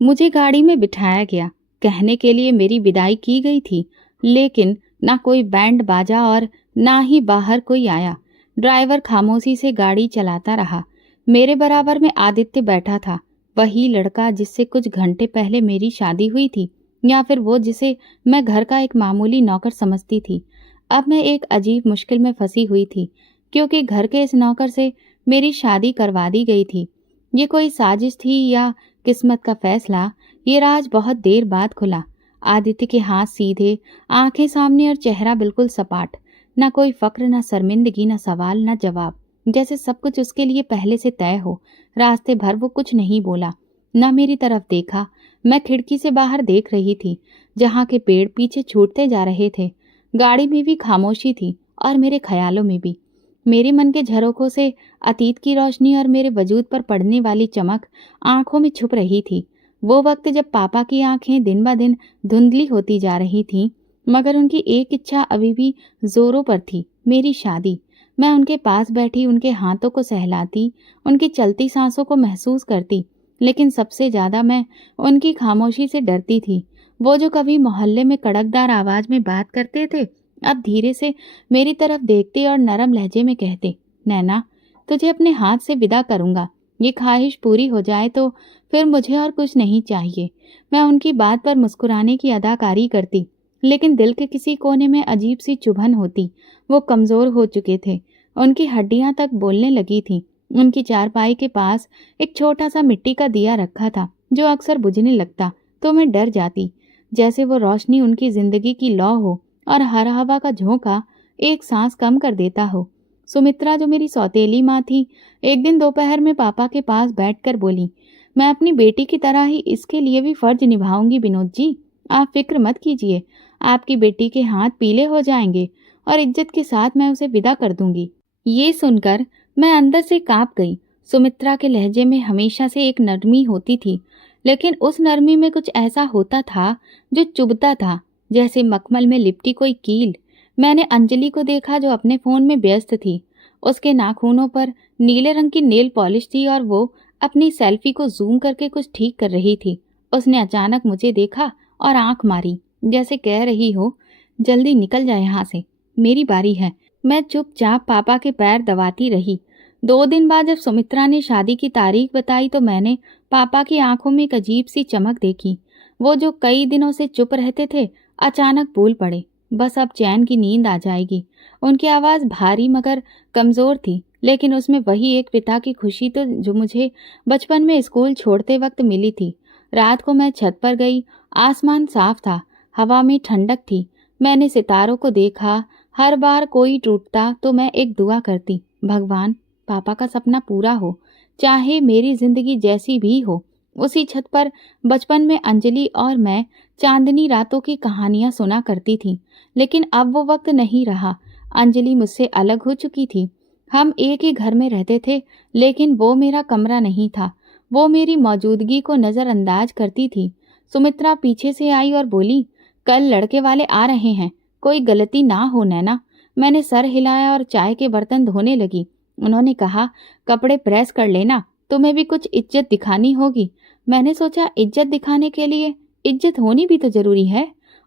मुझे गाड़ी में बिठाया गया। कहने के लिए मेरी विदाई की गई थी, लेकिन ना कोई बैंड बाजा और ना ही बाहर कोई आया। ड्राइवर खामोशी से गाड़ी चलाता रहा। मेरे बराबर में आदित्य बैठा था, वही लड़का जिससे कुछ घंटे पहले मेरी शादी हुई थी, या फिर वो जिसे मैं घर का एक मामूली नौकर समझती थी। अब मैं एक अजीब मुश्किल में फंसी हुई थी, क्योंकि घर के इस नौकर से मेरी शादी करवा दी गई थी। ये कोई साजिश थी या किस्मत का फैसला, ये राज बहुत देर बाद खुला। आदित्य के हाथ सीधे, आंखें सामने और चेहरा बिल्कुल सपाट। न कोई फक्र, न शर्मिंदगी, न सवाल, न जवाब। जैसे सब कुछ उसके लिए पहले से तय हो। रास्ते भर वो कुछ नहीं बोला, न मेरी तरफ देखा। मैं खिड़की से बाहर देख रही थी, जहाँ के पेड़ पीछे छूटते जा रहे थे। गाड़ी में भी खामोशी थी और मेरे ख्यालों में भी। मेरे मन के झरोखों से अतीत की रोशनी और मेरे वजूद पर पड़ने वाली चमक आंखों में छुप रही थी। वो वक्त जब पापा की आंखें दिन ब दिन धुंधली होती जा रही थीं, मगर उनकी एक इच्छा अभी भी जोरों पर थी, मेरी शादी। मैं उनके पास बैठी उनके हाथों को सहलाती, उनकी चलती सांसों को महसूस करती, लेकिन सबसे ज्यादा मैं उनकी खामोशी से डरती थी। वो जो कभी मोहल्ले में कड़कदार आवाज में बात करते थे, अब धीरे से मेरी तरफ देखते और नरम लहजे में कहते, नैना, तुझे अपने हाथ से विदा करूंगा। ये ख्वाहिश पूरी हो जाए तो फिर मुझे और कुछ नहीं चाहिए। मैं उनकी बात पर मुस्कुराने की अदाकारी करती, लेकिन दिल के किसी कोने में अजीब सी चुभन होती। वो कमजोर हो चुके थे, उनकी हड्डियां तक बोलने लगी थीं। उनकी चारपाई के पास एक छोटा सा मिट्टी का दिया रखा था, जो अक्सर बुझने लगता तो मैं डर जाती, जैसे वो रोशनी उनकी जिंदगी की लौ हो और हर हवा का झोंका एक सांस कम कर देता हो। सुमित्रा, जो मेरी सौतेली माँ थी, एक दिन दोपहर में पापा के पास बैठकर बोली, मैं अपनी बेटी की तरह ही इसके लिए भी फर्ज निभाऊंगी विनोद जी। आप फिक्र मत कीजिए, आपकी बेटी के हाथ पीले हो जाएंगे और इज्जत के साथ मैं उसे विदा कर दूंगी। ये सुनकर मैं अंदर से कांप गई। सुमित्रा के लहजे में हमेशा से एक नरमी होती थी, लेकिन उस नरमी में कुछ ऐसा होता था जो चुभता था, जैसे मखमल में लिपटी कोई कील। मैंने अंजलि को देखा, जो अपने फोन में व्यस्त थी। उसके नाखूनों पर नीले रंग की नेल पॉलिश थी और वो अपनी सेल्फी को जूम करके कुछ ठीक कर रही थी। उसने अचानक मुझे देखा और आंख मारी, जैसे कह रही हो, जल्दी निकल जाए यहाँ से, मेरी बारी है। मैं चुपचाप पापा के पैर दबाती रही। 2 दिन बाद जब सुमित्रा ने शादी की तारीख बताई तो मैंने पापा की आंखों में एक अजीब सी चमक देखी। वो जो कई दिनों से चुप रहते थे, अचानक बोल पड़े, बस अब चैन की नींद आ जाएगी। उनकी आवाज भारी मगर कमजोर थी, लेकिन उसमें वही एक पिता की खुशी तो जो मुझे बचपन में स्कूल छोड़ते वक्त मिली थी। रात को मैं छत पर गई। आसमान साफ था, हवा में ठंडक थी। मैंने सितारों को देखा। हर बार कोई टूटता तो मैं एक दुआ करती, भगवान, पापा का सपना पूरा हो, चाहे मेरी जिंदगी जैसी भी हो। उसी छत पर बचपन में अंजलि और मैं चांदनी रातों की कहानियां सुना करती थी, लेकिन अब वो वक्त नहीं रहा। अंजलि मुझसे अलग हो चुकी थी। हम एक ही घर में रहते थे, लेकिन वो मेरा कमरा नहीं था। वो मेरी मौजूदगी को नजरअंदाज करती थी। सुमित्रा पीछे से आई और बोली, कल लड़के वाले आ रहे हैं, कोई गलती ना हो नैना। मैंने सर हिलाया और चाय के बर्तन धोने लगी। उन्होंने कहा, कपड़े प्रेस कर लेना, तुम्हें भी कुछ इज्जत दिखानी होगी। मैंने सोचा, इज्जत दिखाने के लिए इज्जत होनी भी तो जरूरी है,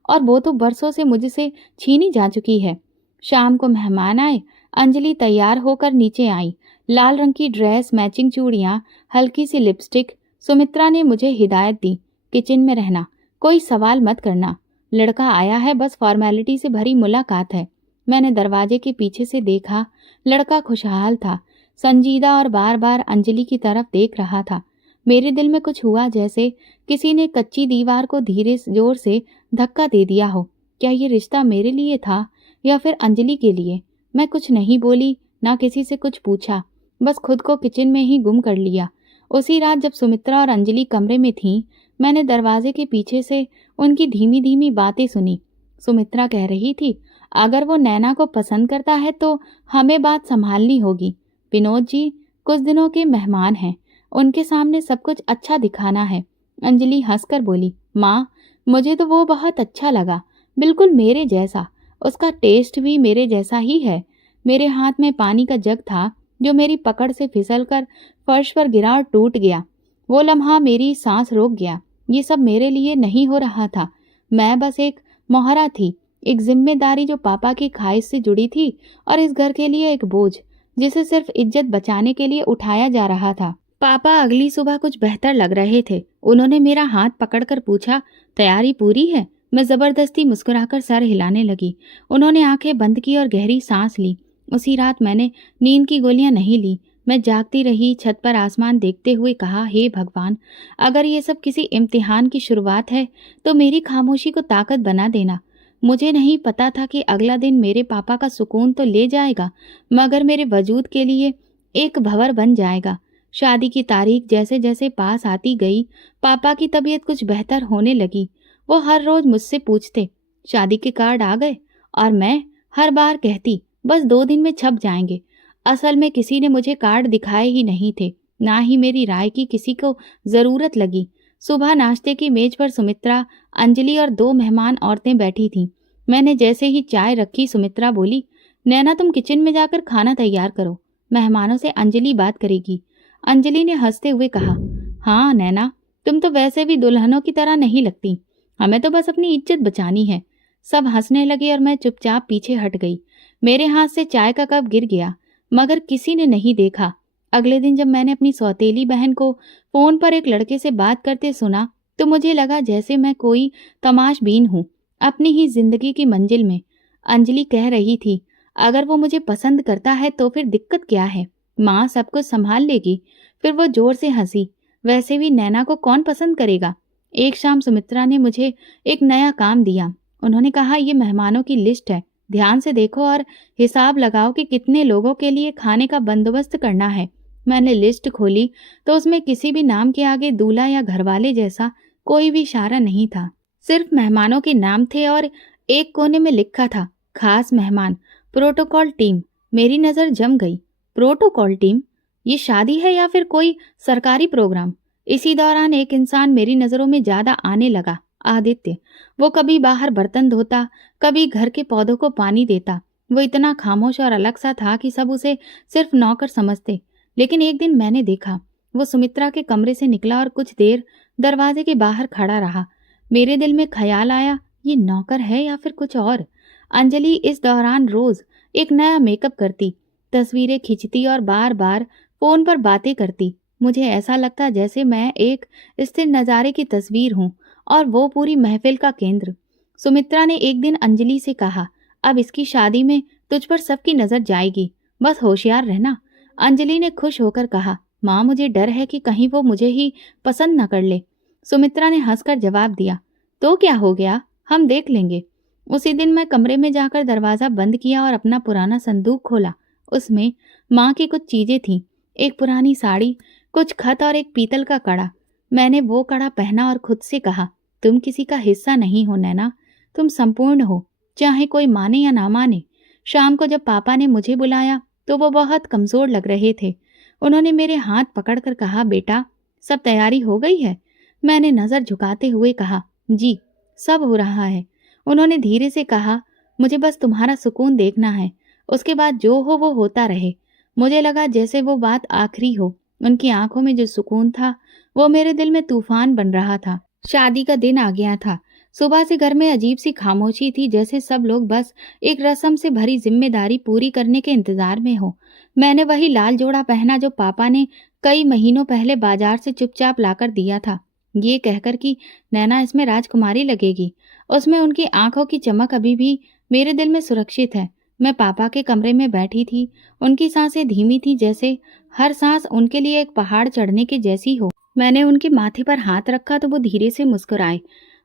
और वो तो बरसों से मुझसे छीनी जा चुकी है। शाम को मेहमान आए। अंजलि तैयार होकर नीचे आई, लाल रंग की ड्रेस, मैचिंग चूड़ियां, हल्की सी लिपस्टिक। सुमित्रा ने मुझे हिदायत दी, किचन में रहना, कोई सवाल मत करना, लड़का आया है, बस फॉर्मेलिटी से भरी मुलाकात है। मैंने दरवाजे के पीछे से देखा। लड़का खुशहाल था, संजीदा और बार बार अंजलि की तरफ देख रहा था। मेरे दिल में कुछ हुआ, जैसे किसी ने कच्ची दीवार को धीरे जोर से धक्का दे दिया हो। क्या ये रिश्ता मेरे लिए था या फिर अंजलि के लिए? मैं कुछ नहीं बोली, ना किसी से कुछ पूछा, बस खुद को किचन में ही गुम कर लिया। उसी रात जब सुमित्रा और अंजलि कमरे में थीं, मैंने दरवाजे के पीछे से उनकी धीमी धीमी बातें सुनी। सुमित्रा कह रही थी, अगर वो नैना को पसंद करता है तो हमें बात संभालनी होगी। विनोद जी कुछ दिनों के मेहमान हैं, उनके सामने सब कुछ अच्छा दिखाना है। अंजलि हंसकर बोली, माँ, मुझे तो वो बहुत अच्छा लगा, बिल्कुल मेरे जैसा। उसका टेस्ट भी मेरे जैसा ही है। मेरे हाथ में पानी का जग था, जो मेरी पकड़ से फिसलकर फर्श पर गिरा और टूट गया। वो लम्हा मेरी सांस रोक गया। ये सब मेरे लिए नहीं हो रहा था। मैं बस एक मोहरा थी, एक जिम्मेदारी जो पापा की ख्वाहिश से जुड़ी थी, और इस घर के लिए एक बोझ जिसे सिर्फ इज्जत बचाने के लिए उठाया जा रहा था। पापा अगली सुबह कुछ बेहतर लग रहे थे। उन्होंने मेरा हाथ पकड़कर पूछा, तैयारी पूरी है? मैं जबरदस्ती मुस्कुराकर सर हिलाने लगी। उन्होंने आंखें बंद की और गहरी सांस ली। उसी रात मैंने नींद की गोलियां नहीं ली। मैं जागती रही, छत पर आसमान देखते हुए कहा, हे भगवान, अगर ये सब किसी इम्तिहान की शुरुआत है तो मेरी खामोशी को ताकत बना देना। मुझे नहीं पता था कि अगला दिन मेरे पापा का सुकून तो ले जाएगा, मगर मेरे वजूद के लिए एक भंवर बन जाएगा। शादी की तारीख जैसे जैसे पास आती गई, पापा की तबीयत कुछ बेहतर होने लगी। वो हर रोज मुझसे पूछते, शादी के कार्ड आ गए? और मैं हर बार कहती, बस 2 दिन में छप जाएंगे। असल में किसी ने मुझे कार्ड दिखाए ही नहीं थे, ना ही मेरी राय की किसी को जरूरत लगी। सुबह नाश्ते की मेज पर सुमित्रा, अंजलि और 2 मेहमान औरतें बैठी थीं। मैंने जैसे ही चाय रखी, सुमित्रा बोली, नैना तुम किचन में जाकर खाना तैयार करो, मेहमानों से अंजलि बात करेगी। अंजलि ने हंसते हुए कहा, हाँ नैना, तुम तो वैसे भी दुल्हनों की तरह नहीं लगती, हमें तो बस अपनी इज्जत बचानी है। सब हंसने लगे और मैं चुपचाप पीछे हट गई। मेरे हाथ से चाय का कप गिर गया, मगर किसी ने नहीं देखा। अगले दिन जब मैंने अपनी सौतेली बहन को फोन पर एक लड़के से बात करते सुना तो मुझे लगा जैसे मैं कोई तमाशबीन हूँ अपनी ही जिंदगी की मंजिल में। अंजलि कह रही थी, अगर वो मुझे पसंद करता है तो फिर दिक्कत क्या है, माँ सब कुछ संभाल लेगी। फिर वो जोर से हंसी, वैसे भी नैना को कौन पसंद करेगा। एक शाम सुमित्रा ने मुझे एक नया काम दिया। उन्होंने कहा, ये मेहमानों की लिस्ट है, ध्यान से देखो और हिसाब लगाओ कि कितने लोगों के लिए खाने का बंदोबस्त करना है। मैंने लिस्ट खोली तो उसमें किसी भी नाम के आगे दूल्हा या घरवाले जैसा कोई भी इशारा नहीं था। सिर्फ मेहमानों के नाम थे और एक कोने में लिखा था, खास मेहमान, प्रोटोकॉल टीम। मेरी नज़र जम गई। Protocol team? ये शादी है या फिर कोई सरकारी प्रोग्राम? इसी दौरान एक इंसान मेरी नज़रों में ज्यादा आने लगा, आदित्य। वो कभी बाहर बर्तन धोता, कभी घर के पौधों को पानी देता। वो इतना खामोश और अलग सा था कि सब उसे सिर्फ नौकर समझते। लेकिन एक दिन मैंने देखा, वो सुमित्रा के कमरे से निकला और कुछ देर दरवाजे के बाहर खड़ा रहा। मेरे दिल में ख्याल आया, ये नौकर है या फिर कुछ और। अंजलि इस दौरान रोज एक नया मेकअप करती, तस्वीरें खींचती और बार बार फोन पर बातें करती। मुझे ऐसा लगता जैसे मैं एक स्थिर नज़ारे की तस्वीर हूँ और वो पूरी महफिल का केंद्र। सुमित्रा ने एक दिन अंजलि से कहा, अब इसकी शादी में तुझ पर सबकी नजर जाएगी, बस होशियार रहना। अंजलि ने खुश होकर कहा, माँ मुझे डर है कि कहीं वो मुझे ही पसंद न कर ले। सुमित्रा ने हंसकर जवाब दिया, तो क्या हो गया, हम देख लेंगे। उसी दिन मैं कमरे में जाकर दरवाजा बंद किया और अपना पुराना संदूक खोला। उसमें माँ की कुछ चीजें थीं, एक पुरानी साड़ी, कुछ खत और एक पीतल का कड़ा। मैंने वो कड़ा पहना और खुद से कहा, तुम किसी का हिस्सा नहीं हो नैना, तुम संपूर्ण हो, चाहे कोई माने या ना माने। शाम को जब पापा ने मुझे बुलाया तो वो बहुत कमजोर लग रहे थे। उन्होंने मेरे हाथ पकड़कर कहा, बेटा सब तैयारी हो गई है? मैंने नजर झुकाते हुए कहा, जी सब हो रहा है। उन्होंने धीरे से कहा, मुझे बस तुम्हारा सुकून देखना है, उसके बाद जो हो वो होता रहे। मुझे लगा जैसे वो बात आखिरी हो। उनकी आंखों में जो सुकून था वो मेरे दिल में तूफान बन रहा था। शादी का दिन आ गया था। सुबह से घर में अजीब सी खामोशी थी, जैसे सब लोग बस एक रस्म से भरी जिम्मेदारी पूरी करने के इंतजार में हो। मैंने वही लाल जोड़ा पहना जो पापा ने कई महीनों पहले बाजार से चुपचाप लाकर दिया था, ये कहकर कि नैना इसमें राजकुमारी लगेगी। उसमें उनकी आंखों की चमक अभी भी मेरे दिल में सुरक्षित है। मैं पापा के कमरे में बैठी थी। उनकी सांसें धीमी थी, जैसे हर सांस उनके लिए एक पहाड़ चढ़ने की जैसी हो। मैंने उनके माथे पर हाथ रखा तो वो धीरे से मुस्कुराए।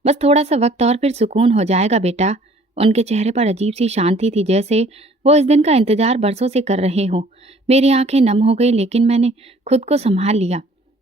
बस थोड़ा सा वक्त और फिर सुकून हो जाएगा बेटा। उनके चेहरे पर अजीब सी शांति थी, जैसे वो इस दिन का इंतजार बरसों से कर रहे हो। मेरी आंखें नम हो गई, लेकिन मैंने खुद को संभाल लिया।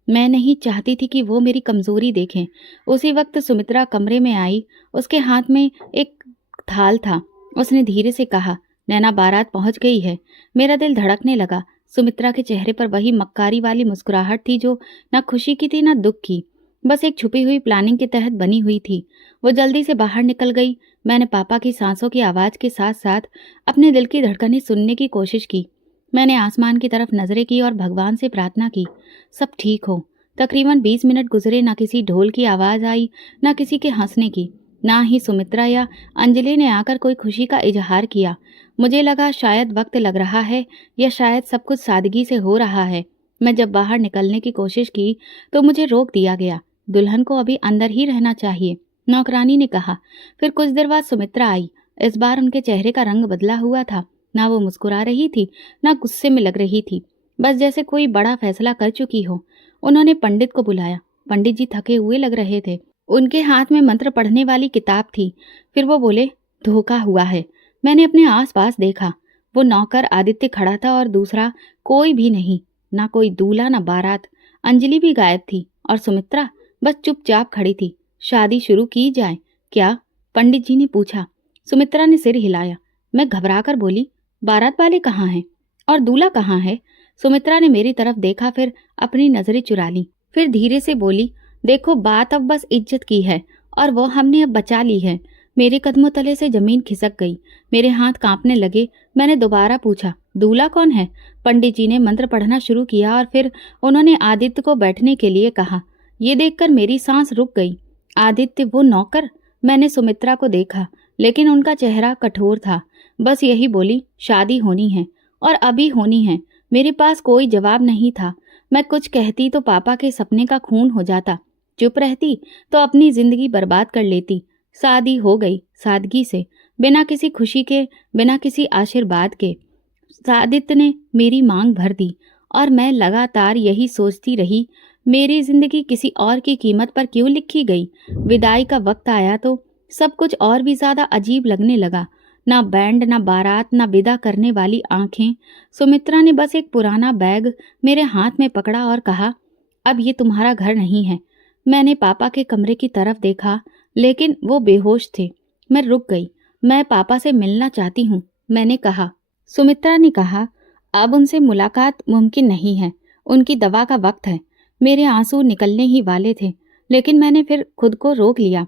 मैं नहीं चाहती थी कि वो मेरी कमजोरी देखें। उसी वक्त सुमित्रा कमरे में आई। उसके हाथ में एक थाल था। उसने धीरे से कहा, नैना बारात पहुंच गई है। मेरा दिल धड़कने लगा। सुमित्रा के चेहरे पर वही मक्कारी वाली मुस्कुराहट थी जो न खुशी की थी न दुख की, बस एक छुपी हुई प्लानिंग के तहत बनी हुई थी। वो जल्दी से बाहर निकल गई। मैंने पापा की सांसों की आवाज के साथ साथ अपने दिल की धड़कनें सुनने की कोशिश की। मैंने आसमान की तरफ नजरें की और भगवान से प्रार्थना की, सब ठीक हो, तकरीबन 20 मिनट गुजरे, ना किसी ढोल की आवाज़ आई, ना किसी के हंसने की, ना ही सुमित्रा या अंजलि ने आकर कोई खुशी का इजहार किया। मुझे लगा शायद वक्त लग रहा है या शायद सब कुछ सादगी से हो रहा है। मैं जब बाहर निकलने की कोशिश की तो मुझे रोक दिया गया। दुल्हन को अभी अंदर ही रहना चाहिए, नौकरानी ने कहा। फिर कुछ देर बाद सुमित्रा आई। इस बार उनके चेहरे का रंग बदला हुआ था। ना वो मुस्कुरा रही थी, ना गुस्से में लग रही थी, बस जैसे कोई बड़ा फैसला कर चुकी हो। उन्होंने पंडित को बुलाया। पंडित जी थके हुए लग रहे थे। उनके हाथ में मंत्र पढ़ने वाली किताब थी। फिर वो बोले, धोखा हुआ है। मैंने अपने आसपास देखा। वो नौकर आदित्य खड़ा था और दूसरा कोई भी नहीं। ना कोई दूल्हा, ना बारात। अंजलि भी गायब थी और सुमित्रा बस चुपचाप खड़ी थी। शादी शुरू की जाए क्या? पंडित जी ने पूछा। सुमित्रा ने सिर हिलाया। मैं घबराकर बोली, बारात वाले कहाँ हैं और दूल्हा कहाँ है? सुमित्रा ने मेरी तरफ देखा, फिर अपनी नजरें चुरा ली। फिर धीरे से बोली, देखो बात अब बस इज्जत की है और वो हमने अब बचा ली है। मेरे कदमों तले से जमीन खिसक गई। मेरे हाथ कांपने लगे। मैंने दोबारा पूछा, दूल्हा कौन है? पंडित जी ने मंत्र पढ़ना शुरू किया और फिर उन्होंने आदित्य को बैठने के लिए कहा। ये देखकर मेरी सांस रुक गई। आदित्य, वो नौकर? मैंने सुमित्रा को देखा, लेकिन उनका चेहरा कठोर था। बस यही बोली, शादी होनी है और अभी होनी है। मेरे पास कोई जवाब नहीं था। मैं कुछ कहती तो पापा के सपने का खून हो जाता। चुप रहती तो अपनी जिंदगी बर्बाद कर लेती। शादी हो गई, सादगी से, बिना किसी खुशी के, बिना किसी आशीर्वाद के। आदित्य ने मेरी मांग भर दी और मैं लगातार यही सोचती रही, मेरी जिंदगी किसी और की कीमत पर क्यों लिखी गई। विदाई का वक्त आया तो सब कुछ और भी ज्यादा अजीब लगने लगा। ना बैंड, ना बारात, ना विदा करने वाली आंखें। सुमित्रा ने बस एक पुराना बैग मेरे हाथ में पकड़ा और कहा, अब ये तुम्हारा घर नहीं है। मैंने पापा के कमरे की तरफ देखा, लेकिन वो बेहोश थे। मैं रुक गई। मैं पापा से मिलना चाहती हूँ, मैंने कहा। सुमित्रा ने कहा, अब उनसे मुलाकात मुमकिन नहीं है। उनकी दवा का वक्त है। मेरे आंसू निकलने ही वाले थे, लेकिन मैंने फिर खुद को रोक लिया।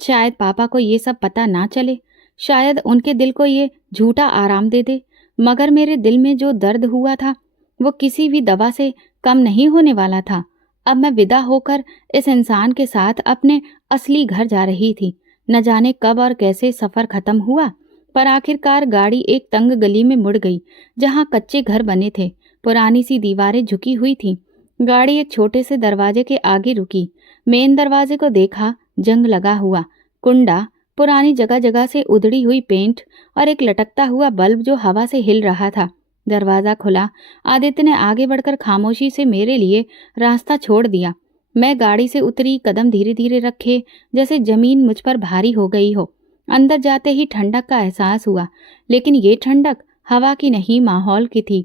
शायद पापा को ये सब पता ना चले। शायद उनके दिल को ये झूठा आराम दे दे। मगर मेरे दिल में जो दर्द हुआ था वो किसी भी दवा से कम नहीं होने वाला था। अब मैं विदा होकर इस इंसान के साथ अपने असली घर जा रही थी। न जाने कब और कैसे सफर खत्म हुआ, पर आखिरकार गाड़ी एक तंग गली में मुड़ गई जहां कच्चे घर बने थे। पुरानी सी दीवारें झुकी हुई थीं। गाड़ी एक छोटे से दरवाजे के आगे रुकी। मेन दरवाजे को देखा, जंग लगा हुआ कुंडा, पुरानी जगह जगह से उधड़ी हुई पेंट और एक लटकता हुआ बल्ब जो हवा से हिल रहा था। दरवाजा खुला। आदित्य ने आगे बढ़कर खामोशी से मेरे लिए रास्ता छोड़ दिया। मैं गाड़ी से उतरी, कदम धीरे धीरे रखे, जैसे जमीन मुझ पर भारी हो गई हो। अंदर जाते ही ठंडक का एहसास हुआ, लेकिन ये ठंडक हवा की नहीं, माहौल की थी।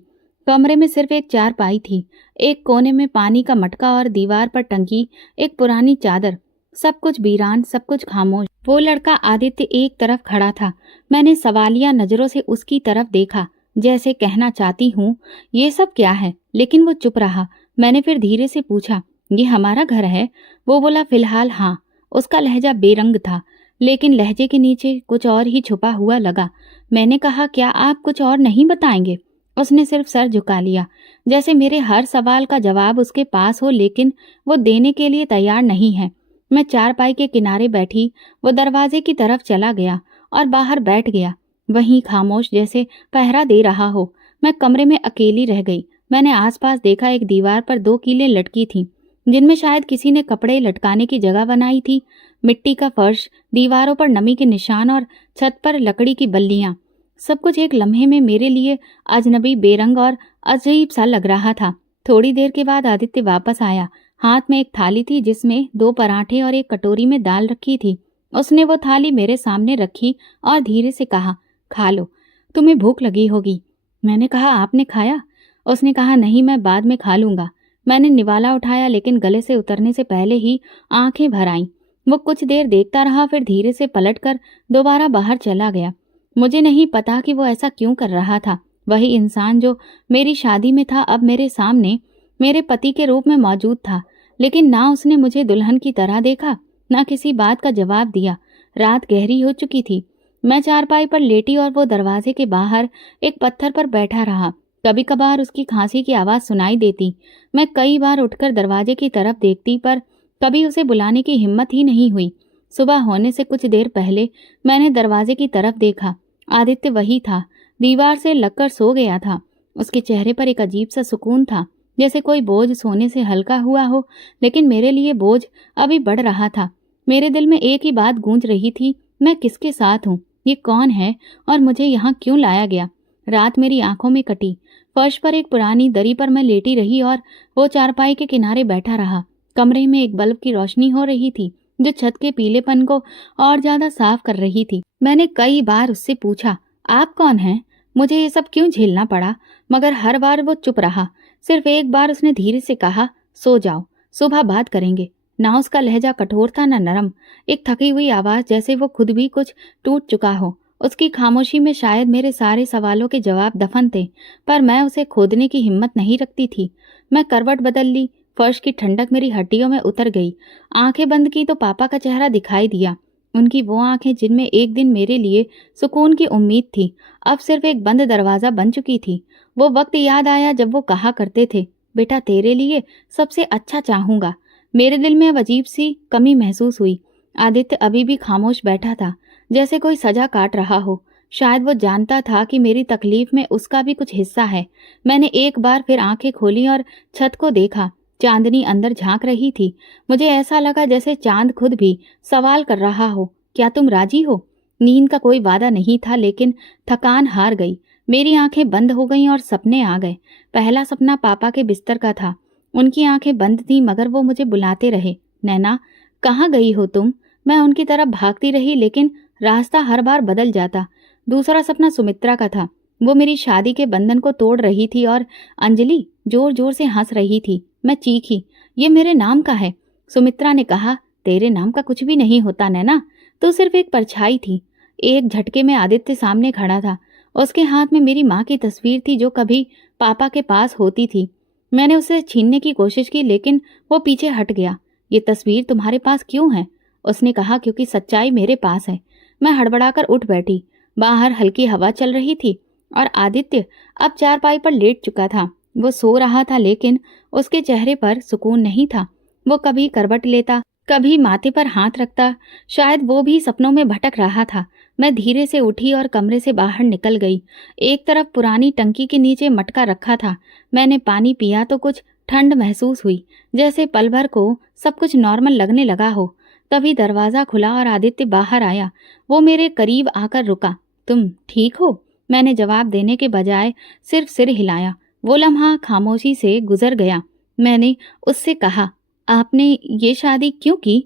कमरे में सिर्फ एक चारपाई थी। एक कोने में पानी का मटका और दीवार पर टंगी एक पुरानी चादर। सब कुछ वीरान, सब कुछ खामोश। वो लड़का आदित्य एक तरफ खड़ा था। मैंने सवालिया नजरों से उसकी तरफ देखा, जैसे कहना चाहती हूँ, ये सब क्या है, लेकिन वो चुप रहा। मैंने फिर धीरे से पूछा, ये हमारा घर है? वो बोला, फिलहाल हाँ। उसका लहजा बेरंग था, लेकिन लहजे के नीचे कुछ और ही छुपा हुआ लगा। मैंने कहा, क्या आप कुछ और नहीं बताएंगे? उसने सिर्फ सर झुका लिया, जैसे मेरे हर सवाल का जवाब उसके पास हो, लेकिन वो देने के लिए तैयार नहीं है। मैं चारपाई के किनारे बैठी। वो दरवाजे की तरफ चला गया और बाहर बैठ गया, वहीं खामोश, जैसे पहरा दे रहा हो। मैं कमरे में अकेली रह गई। मैंने आसपास देखा, एक दीवार पर 2 कीलें लटकी थीं, जिनमें शायद किसी ने कपड़े लटकाने की जगह बनाई थी। मिट्टी का फर्श, दीवारों पर नमी के निशान और छत पर लकड़ी की बल्लियां। सब कुछ एक लम्हे में मेरे लिए अजनबी, बेरंग और अजीब सा लग रहा था। थोड़ी देर के बाद आदित्य वापस आया। हाथ में एक थाली थी जिसमें 2 पराठे और एक कटोरी में दाल रखी थी। उसने वो थाली मेरे सामने रखी और धीरे से कहा, खा लो, तुम्हें भूख लगी होगी। मैंने कहा, आपने खाया? उसने कहा, नहीं, मैं बाद में खा लूंगा। मैंने निवाला उठाया, लेकिन गले से उतरने से पहले ही आंखें भर आईं। वो कुछ देर देखता रहा, फिर धीरे से पलटकर दोबारा बाहर चला गया। मुझे नहीं पता कि वो ऐसा क्यों कर रहा था। वही इंसान जो मेरी शादी में था अब मेरे सामने मेरे पति के रूप में मौजूद था, लेकिन ना उसने मुझे दुल्हन की तरह देखा, ना किसी बात का जवाब दिया। रात गहरी हो चुकी थी। मैं चारपाई पर लेटी और वो दरवाजे के बाहर एक पत्थर पर बैठा रहा। कभी कभार उसकी खांसी की आवाज़ सुनाई देती। मैं कई बार उठकर दरवाजे की तरफ देखती, पर कभी उसे बुलाने की हिम्मत ही नहीं हुई। सुबह होने से कुछ देर पहले मैंने दरवाजे की तरफ देखा। आदित्य वही था, दीवार से लगकर सो गया था। उसके चेहरे पर एक अजीब सा सुकून था, जैसे कोई बोझ सोने से हल्का हुआ हो। लेकिन मेरे लिए बोझ अभी बढ़ रहा था। मेरे दिल में एक ही बात गूंज रही थी, मैं किसके साथ हूँ, ये कौन है और मुझे यहाँ क्यों लाया गया। रात मेरी आंखों में कटी। फर्श पर एक पुरानी दरी पर मैं लेटी रही और वो चारपाई के किनारे बैठा रहा। कमरे में एक बल्ब की रोशनी हो रही थी, जो छत के पीलेपन को और ज्यादा साफ कर रही थी। मैंने कई बार उससे पूछा, आप कौन हैं, मुझे ये सब क्यों झेलना पड़ा, मगर हर बार वो चुप रहा। सिर्फ एक बार उसने धीरे से कहा, सो जाओ, सुबह बात करेंगे। ना उसका लहजा कठोर था, ना नरम। एक थकी हुई आवाज, जैसे वो खुद भी कुछ टूट चुका हो। उसकी खामोशी में शायद मेरे सारे सवालों के जवाब दफन थे, पर मैं उसे खोदने की हिम्मत नहीं रखती थी। मैं करवट बदल ली। फर्श की ठंडक मेरी हड्डियों में उतर गई। आंखें बंद की तो पापा का चेहरा दिखाई दिया। उनकी वो आंखें जिनमें एक दिन मेरे लिए सुकून की उम्मीद थी, अब सिर्फ एक बंद दरवाजा बन चुकी थी। वो वक्त याद आया जब वो कहा करते थे, बेटा तेरे लिए सबसे अच्छा चाहूंगा। मेरे दिल में अब अजीब सी कमी महसूस हुई। आदित्य अभी भी खामोश बैठा था, जैसे कोई सजा काट रहा हो। शायद वो जानता था कि मेरी तकलीफ में उसका भी कुछ हिस्सा है। मैंने एक बार फिर आंखें खोली और छत को देखा। चांदनी अंदर झांक रही थी। मुझे ऐसा लगा जैसे चांद खुद भी सवाल कर रहा हो, क्या तुम राजी हो। नींद का कोई वादा नहीं था, लेकिन थकान हार गई। मेरी आंखें बंद हो गईं और सपने आ गए। पहला सपना पापा के बिस्तर का था। उनकी आंखें बंद थीं, मगर वो मुझे बुलाते रहे, नैना कहाँ गई हो तुम। मैं उनकी तरफ भागती रही, लेकिन रास्ता हर बार बदल जाता। दूसरा सपना सुमित्रा का था। वो मेरी शादी के बंधन को तोड़ रही थी और अंजलि जोर जोर से हंस रही थी। मैं चीखी, ये मेरे नाम का है। सुमित्रा ने कहा, तेरे नाम का कुछ भी नहीं होता नैना, तू सिर्फ एक परछाई थी। एक झटके में आदित्य सामने खड़ा था। उसके हाथ में मेरी माँ की तस्वीर थी, जो कभी पापा के पास होती थी। मैंने उसे छीनने की कोशिश की, लेकिन वो पीछे हट गया। ये तस्वीर तुम्हारे पास क्यों है, उसने कहा, क्योंकि सच्चाई मेरे पास है। मैं हड़बड़ाकर उठ बैठी। बाहर हल्की हवा चल रही थी और आदित्य अब चारपाई पर लेट चुका था। वो सो रहा था, लेकिन उसके चेहरे पर सुकून नहीं था। वो कभी करवट लेता, कभी माथे पर हाथ रखता। शायद वो भी सपनों में भटक रहा था। मैं धीरे से उठी और कमरे से बाहर निकल गई। एक तरफ पुरानी टंकी के नीचे मटका रखा था। मैंने पानी पिया तो कुछ ठंड महसूस हुई, जैसे पल भर को सब कुछ नॉर्मल लगने लगा हो। तभी दरवाजा खुला और आदित्य बाहर आया। वो मेरे करीब आकर रुका। तुम ठीक हो? मैंने जवाब देने के बजाय सिर्फ सिर हिलाया। वो लम्हा खामोशी से गुजर गया। मैंने उससे कहा, आपने ये शादी क्यों की?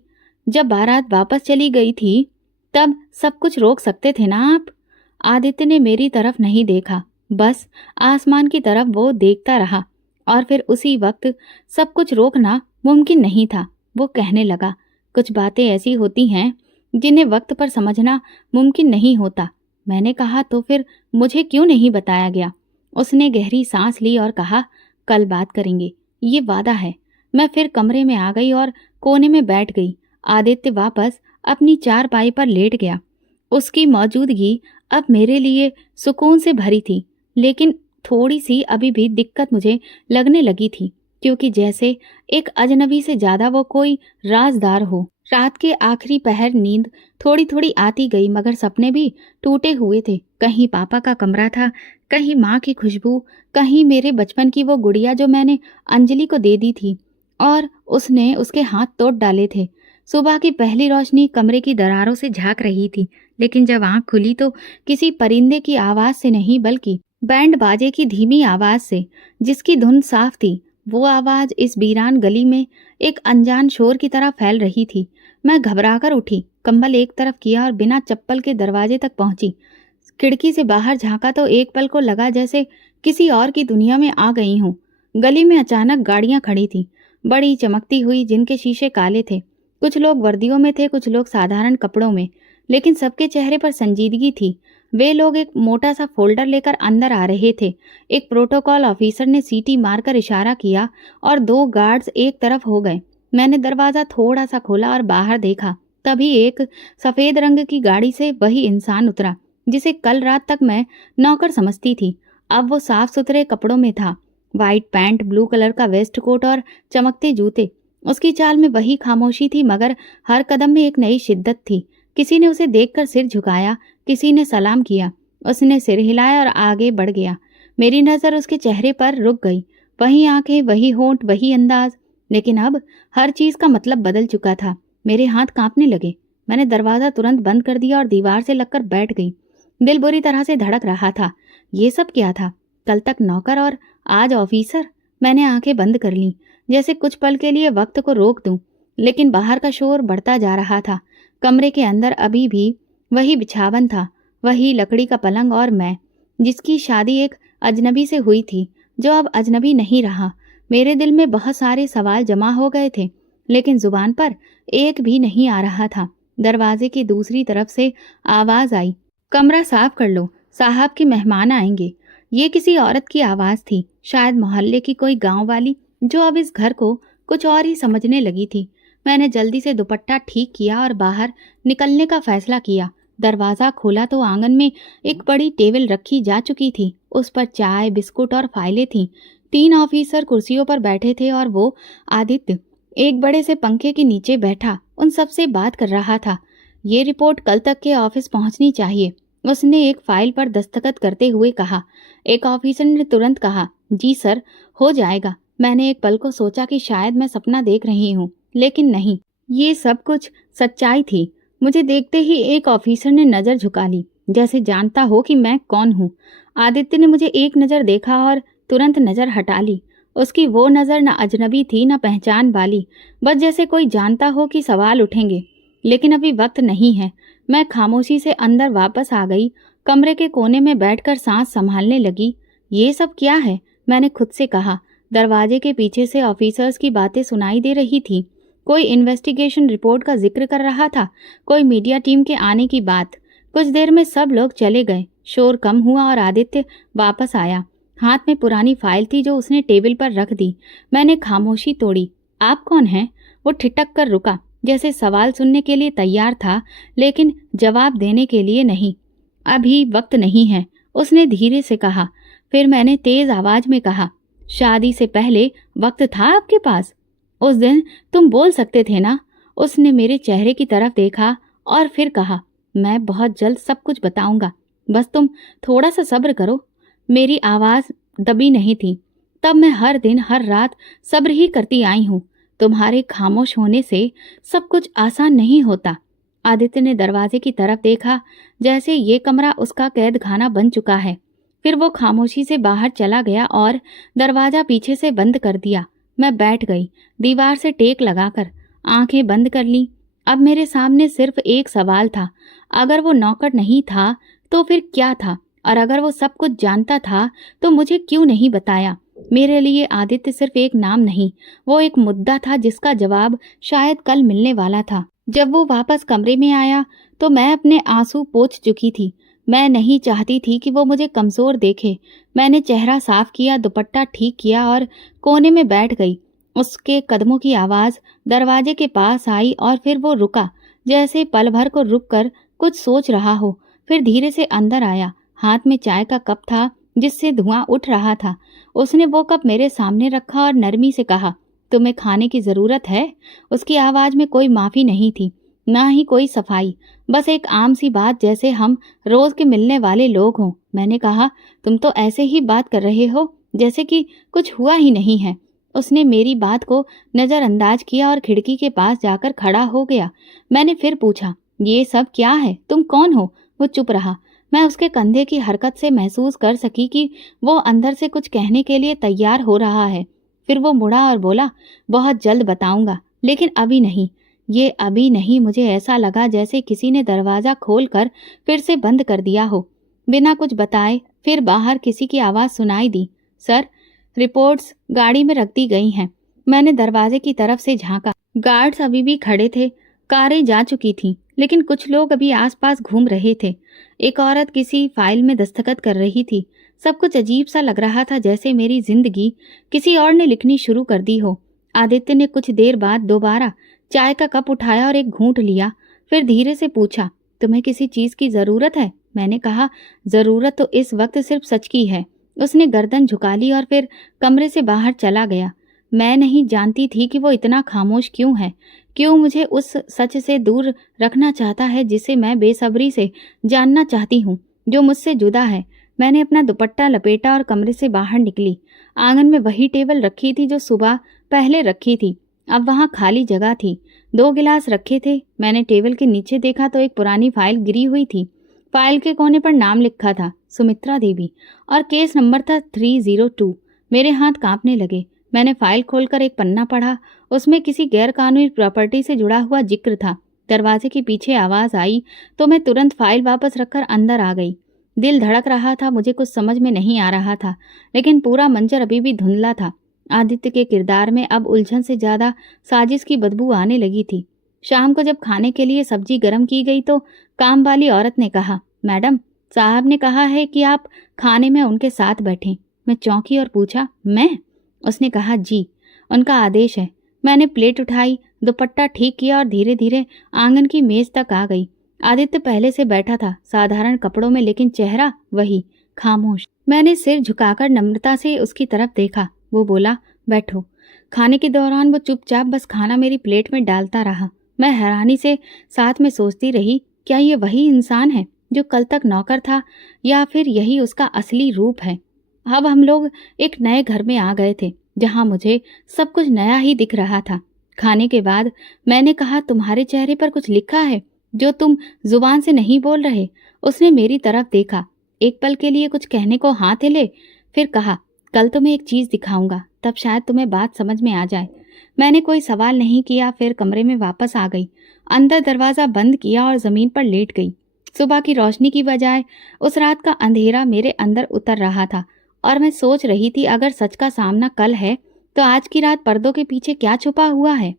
जब बारात वापस चली गई थी तब सब कुछ रोक सकते थे ना आप? आदित्य ने मेरी तरफ नहीं देखा, बस आसमान की तरफ वो देखता रहा। और फिर उसी वक्त सब कुछ रोकना मुमकिन नहीं था। वो कहने लगा, कुछ बातें ऐसी होती हैं जिन्हें वक्त पर समझना मुमकिन नहीं होता। मैंने कहा, तो फिर मुझे क्यों नहीं बताया गया? उसने गहरी सांस ली और कहा, कल बात करेंगे, ये वादा है। मैं फिर कमरे में आ गई और कोने में बैठ गई। आदित्य वापस अपनी चारपाई पर लेट गया। उसकी मौजूदगी अब मेरे लिए सुकून से भरी थी, लेकिन थोड़ी सी अभी भी दिक्कत मुझे लगने लगी थी, क्योंकि जैसे एक अजनबी से ज्यादा वो कोई राजदार हो। रात के आखिरी पहर नींद थोड़ी थोड़ी आती गई, मगर सपने भी टूटे हुए थे। कहीं पापा का कमरा था, कहीं माँ की खुशबू, कहीं मेरे बचपन की वो गुड़िया जो मैंने अंजलि को दे दी थी और उसने उसके हाथ तोड़ डाले थे। सुबह की पहली रोशनी कमरे की दरारों से झांक रही थी, लेकिन जब आंख खुली तो किसी परिंदे की आवाज से नहीं, बल्कि बैंड बाजे की धीमी आवाज से, जिसकी धुन साफ थी। वो आवाज इस वीरान गली में एक अनजान शोर की तरह फैल रही थी। मैं घबराकर उठी, कंबल एक तरफ किया और बिना चप्पल के दरवाजे तक पहुंची। खिड़की से बाहर झांका तो एक पल को लगा जैसे किसी और की दुनिया में आ गई हूँ। गली में अचानक गाड़ियां खड़ी थीं, बड़ी चमकती हुई, जिनके शीशे काले थे। कुछ लोग वर्दियों में थे, कुछ लोग साधारण कपड़ों में, लेकिन सबके चेहरे पर संजीदगी थी। वे लोग एक मोटा सा फोल्डर लेकर अंदर आ रहे थे। एक प्रोटोकॉल ऑफिसर ने सीटी मारकर इशारा किया और 2 गार्ड्स एक तरफ हो गए। मैंने दरवाजा थोड़ा सा खोला और बाहर देखा। तभी एक सफेद रंग की गाड़ी से वही इंसान उतरा जिसे कल रात तक मैं नौकर समझती थी। अब वो साफ सुथरे कपड़ों में था। वाइट पैंट, ब्लू कलर का वेस्ट कोट और चमकते जूते। उसकी चाल में वही खामोशी थी, मगर हर कदम में एक नई शिद्दत थी। किसी ने उसे देखकर सिर झुकाया, किसी ने सलाम किया। उसने सिर हिलाया और आगे बढ़ गया। मेरी नज़र उसके चेहरे पर रुक गई। वही आंखें, वही होंठ, वही अंदाज। लेकिन अब हर चीज़ का मतलब बदल चुका था। मेरे हाथ कांपने लगे। मैंने दरवाज़ा तुरंत बंद कर दिया और दीवार से लगकर बैठ गई। दिल बुरी तरह से धड़क रहा था। ये सब क्या था? कल तक नौकर और आज ऑफिसर। मैंने आंखें बंद कर लीं, जैसे कुछ पल के लिए वक्त को रोक दूं। लेकिन बाहर का शोर बढ़ता जा रहा था। कमरे के अंदर अभी भी वही बिछावन था, वही लकड़ी का पलंग और मैं, जिसकी शादी एक अजनबी से हुई थी, जो अब अजनबी नहीं रहा। मेरे दिल में बहुत सारे सवाल जमा हो गए थे, लेकिन जुबान पर एक भी नहीं आ रहा था। दरवाजे की दूसरी तरफ से आवाज आई, कमरा साफ कर लो, साहब के मेहमान आएंगे। ये किसी औरत की आवाज थी, शायद मोहल्ले की कोई गांव वाली, जो अब इस घर को कुछ और ही समझने लगी थी। मैंने जल्दी से दुपट्टा ठीक किया और बाहर निकलने का फैसला किया। दरवाज़ा खोला तो आंगन में एक बड़ी टेबल रखी जा चुकी थी। उस पर चाय, बिस्कुट और फाइलें थीं। 3 ऑफिसर कुर्सियों पर बैठे थे और वो आदित्य एक बड़े से पंखे के नीचे बैठा उन सबसे बात कर रहा था। ये रिपोर्ट कल तक के ऑफिस पहुंचनी चाहिए, उसने एक फाइल पर दस्तखत करते हुए कहा। एक ऑफिसर ने तुरंत कहा, जी सर, हो जाएगा। मैंने एक पल को सोचा कि शायद मैं सपना देख रही हूँ, लेकिन नहीं, ये सब कुछ सच्चाई थी। मुझे देखते ही एक ऑफिसर ने नज़र झुका ली, जैसे जानता हो कि मैं कौन हूँ। आदित्य ने मुझे एक नज़र देखा और तुरंत नज़र हटा ली। उसकी वो नज़र न अजनबी थी न पहचान वाली, बस जैसे कोई जानता हो कि सवाल उठेंगे। लेकिन अभी वक्त नहीं है। मैं खामोशी से अंदर वापस आ गई। कमरे के कोने में बैठकर सांस संभालने लगी। ये सब क्या है? मैंने खुद से कहा। दरवाजे के पीछे से ऑफिसर्स की बातें सुनाई दे रही थी। कोई इन्वेस्टिगेशन रिपोर्ट का जिक्र कर रहा था, कोई मीडिया टीम के आने की बात। कुछ देर में सब लोग चले गए। शोर कम हुआ और आदित्य वापस आया। हाथ में पुरानी फाइल थी जो उसने टेबल पर रख दी। मैंने खामोशी तोड़ी। आप कौन हैं? वो ठिठक कर रुका, जैसे सवाल सुनने के लिए तैयार था, लेकिन जवाब देने के लिए नहीं। अभी वक्त नहीं है, उसने धीरे से कहा। फिर मैंने तेज आवाज में कहा, शादी से पहले वक्त था आपके पास? उस दिन तुम बोल सकते थे ना? उसने मेरे चेहरे की तरफ देखा और फिर कहा, मैं बहुत जल्द सब कुछ बताऊंगा, बस तुम थोड़ा सा सब्र करो। मेरी आवाज दबी नहीं थी। तब मैं हर दिन हर रात सब्र ही करती आई हूँ। तुम्हारे खामोश होने से सब कुछ आसान नहीं होता। आदित्य ने दरवाजे की तरफ देखा, जैसे ये कमरा उसका कैद खाना बन चुका है। फिर वो खामोशी से बाहर चला गया और दरवाजा पीछे से बंद कर दिया। मैं बैठ गई, दीवार से टेक लगाकर, आंखें बंद कर ली। अब मेरे सामने सिर्फ एक सवाल था, अगर वो नौकर नहीं था तो फिर क्या था? और अगर वो सब कुछ जानता था तो मुझे क्यों नहीं बताया? मेरे लिए आदित्य सिर्फ एक नाम नहीं, वो एक मुद्दा था जिसका जवाब शायद कल मिलने वाला था। जब वो वापस कमरे में आया तो मैं अपने आंसू पोंछ चुकी थी। मैं नहीं चाहती थी कि वो मुझे कमजोर देखे। मैंने चेहरा साफ किया, दुपट्टा ठीक किया और कोने में बैठ गई। उसके कदमों की आवाज दरवाजे के पास आई और फिर वो रुका, जैसे पल भर को रुक कर कुछ सोच रहा हो। फिर धीरे से अंदर आया। हाथ में चाय का कप था जिससे धुआं उठ रहा था। उसने वो कप मेरे सामने रखा और नरमी से कहा, तुम्हें खाने की जरूरत है? उसकी आवाज में कोई माफी नहीं थी, ना ही कोई सफाई, बस एक आम सी बात, जैसे हम रोज के मिलने वाले लोग हों। मैंने कहा, तुम तो ऐसे ही बात कर रहे हो जैसे कि कुछ हुआ ही नहीं है। उसने मेरी बात को नजरअंदाज किया और खिड़की के पास जाकर खड़ा हो गया। मैंने फिर पूछा, ये सब क्या है? तुम कौन हो? वो चुप रहा। मैं उसके कंधे की हरकत से महसूस कर सकी कि वो अंदर से कुछ कहने के लिए तैयार हो रहा है। फिर वो मुड़ा और बोला, बहुत जल्द बताऊंगा, लेकिन अभी नहीं। ये अभी नहीं। मुझे ऐसा लगा जैसे किसी ने दरवाजा खोलकर फिर से बंद कर दिया हो। बिना कुछ बताए फिर बाहर किसी की आवाज सुनाई दी, सर, रिपोर्ट्स गाड़ी में रख दी गई हैं। मैंने दरवाजे की तरफ से झांका। गार्ड्स अभी भी खड़े थे। कारें जा चुकी थीं, लेकिन कुछ लोग अभी आसपास घूम रहे थे। एक औरत किसी फाइल में दस्तखत कर रही थी। सब कुछ अजीब सा लग रहा था, जैसे मेरी जिंदगी किसी और ने लिखनी शुरू कर दी हो। आदित्य ने कुछ देर बाद दोबारा चाय का कप उठाया और एक घूंट लिया। फिर धीरे से पूछा, तुम्हें किसी चीज की जरूरत है? मैंने कहा, जरूरत तो इस वक्त सिर्फ सच की है। उसने गर्दन झुका ली और फिर कमरे से बाहर चला गया। मैं नहीं जानती थी कि वो इतना खामोश क्यों है, क्यों मुझे उस सच से दूर रखना चाहता है जिसे मैं बेसब्री से जानना चाहती हूँ, जो मुझसे जुदा है। मैंने अपना दुपट्टा लपेटा और कमरे से बाहर निकली। आंगन में वही टेबल रखी थी जो सुबह पहले रखी थी। अब वहाँ खाली जगह थी। 2 गिलास रखे थे। मैंने टेबल के नीचे देखा तो एक पुरानी फाइल गिरी हुई थी। फाइल के कोने पर नाम लिखा था सुमित्रा देवी और केस नंबर था 302। मेरे हाथ कांपने लगे। मैंने फाइल खोलकर एक पन्ना पढ़ा। उसमें किसी गैरकानूनी प्रॉपर्टी से जुड़ा हुआ जिक्र था। दरवाजे के पीछे आवाज आई तो मैं तुरंत फाइल वापस रखकर अंदर आ गई। दिल धड़क रहा था। मुझे कुछ समझ में नहीं आ रहा था, लेकिन पूरा मंजर अभी भी धुंधला था। आदित्य के किरदार में अब उलझन से ज्यादा साजिश की बदबू आने लगी थी। शाम को जब खाने के लिए सब्जी गर्म की गई तो काम वाली औरत ने कहा, मैडम, साहब ने कहा है कि आप खाने में उनके साथ बैठें। मैं चौंकी और पूछा, मैं? उसने कहा, जी, उनका आदेश है। मैंने प्लेट उठाई, दुपट्टा ठीक किया और धीरे धीरे आंगन की मेज तक आ गई। आदित्य पहले से बैठा था, साधारण कपड़ों में, लेकिन चेहरा वही, खामोश। मैंने सिर झुकाकर नम्रता से उसकी तरफ देखा। वो बोला, बैठो। खाने के दौरान वो चुपचाप बस खाना मेरी प्लेट में डालता रहा। मैं हैरानी से साथ में सोचती रही, क्या ये वही इंसान है जो कल तक नौकर था, या फिर यही उसका असली रूप है? अब हम लोग एक नए घर में आ गए थे जहां मुझे सब कुछ नया ही दिख रहा था। खाने के बाद मैंने कहा, तुम्हारे चेहरे पर कुछ लिखा है जो तुम जुबान से नहीं बोल रहे। उसने मेरी तरफ देखा, एक पल के लिए कुछ कहने को हाथ हिले, फिर कहा, कल तुम्हें एक चीज दिखाऊंगा, तब शायद तुम्हें बात समझ में आ जाए। मैंने कोई सवाल नहीं किया, फिर कमरे में वापस आ गई। अंदर दरवाजा बंद किया और जमीन पर लेट गई। सुबह की रोशनी की बजाय उस रात का अंधेरा मेरे अंदर उतर रहा था और मैं सोच रही थी, अगर सच का सामना कल है तो आज की रात पर्दों के पीछे क्या छुपा हुआ है।